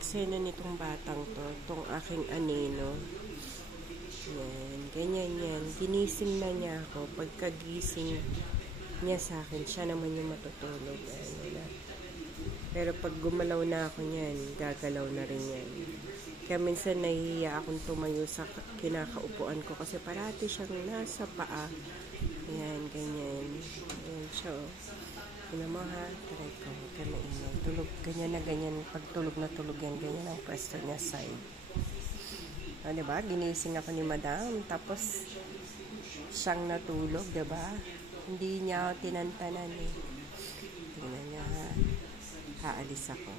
eksena nitong batang to, itong aking anino. Yan, ganyan yan. Ginising na niya ako. Pagkagising niya sa akin, siya naman yung matutulog. Ano na. Pero pag gumalaw na ako niyan, gagalaw na rin yan. Kaya minsan nahihiya akong tumayo sa kinakaupuan ko kasi parati siyang nasa paa. Ayan, ganyan. Ayan siya. Ina mo ha, try ko. Huwag ka maingay. Tulog, ganyan na ganyan. Pag tulog na tulog yan, ganyan ang pwesto niya side. Ah, diba? Ginising ako ni madam. Tapos, siyang natulog, diba? Hindi niya ako tinantanan eh. Tingnan niya ha. Haalis ako.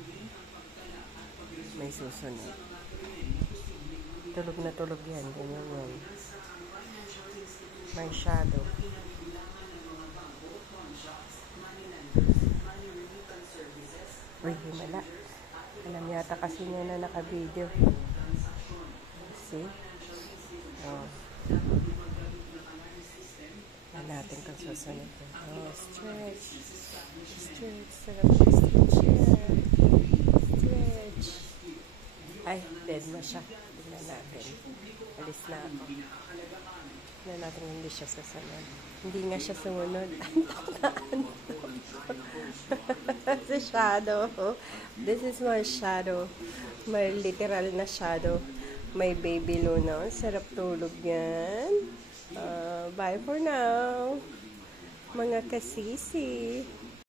May susunod. Tulog na tulog yan. Ganyan yan. May shadow. Uy, himala. Alam yata kasi niya na naka-video. See? Oh. Yan natin kung susunod. Oh, stretch. Stretch. Sarap na stretch yan. Stretch. Ay, dead na siya. Tignan natin. Alis na ako. Tignan natin hindi siya sasunod. Hindi nga siya sumunod. Antok na antok. Si shadow. This is my shadow. My literal na shadow. May baby Luna. Sarap tulog yan. Bye for now. Mga kasisi.